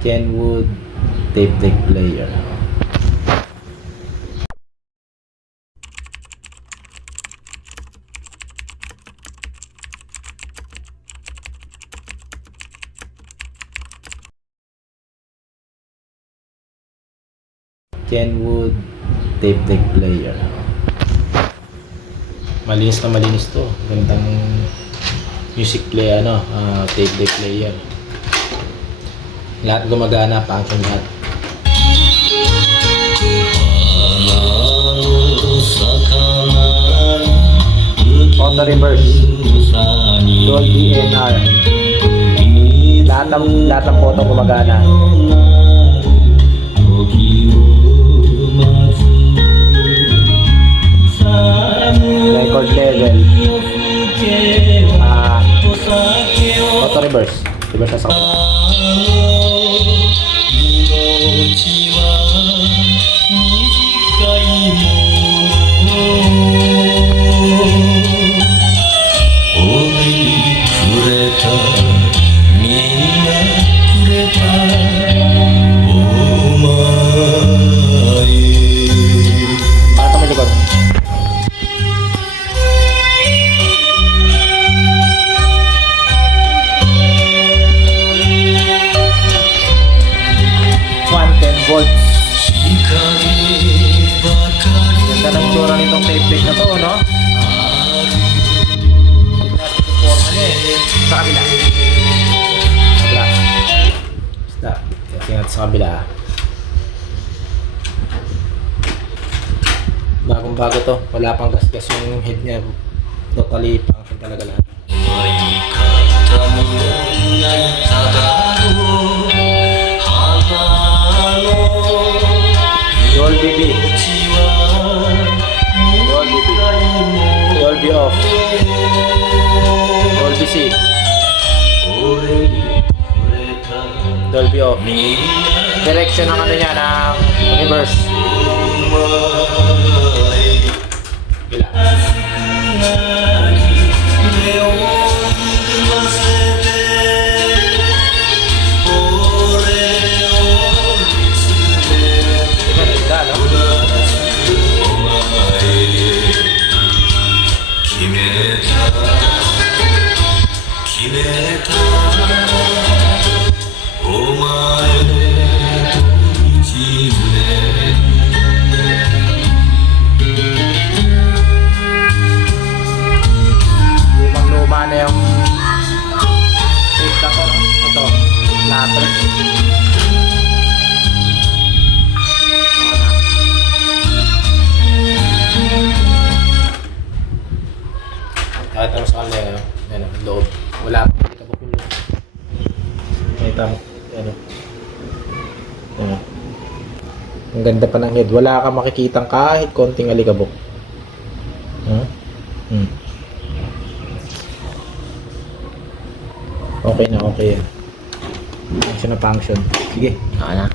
Kenwood tape deck player. Kenwood tape deck player. Malinis na malinis to. Gandang music player, tape deck player. Lahat gumagana, function lahat. Auto reverse, Dolby NR. Lahat ng photo gumagana. Record level. Auto reverse. Reverse sa sakit. Volts. Ganda ng tsura nitong tape deck na to, no? Sa kabila. Kasi natin sa kabila. Bagong bago to. Wala pang gasgas yung head niya. Totally function talaga lahat. Dolby B, Dolby off, Dolby C, Dolby off. Direction ng ano niya, ng reverse. Bila. Lumang-luma na yung tape na ko, no? Ito, flatters. Kahit ano sa kanila, yan ang loob. Wala pa. Kita po yung loob. Kita mo. Ano. Ang ganda pa ng head. Wala ka makikitang kahit konting alikabok. Okay na, okay yan. Function na function. Sige. Okay na.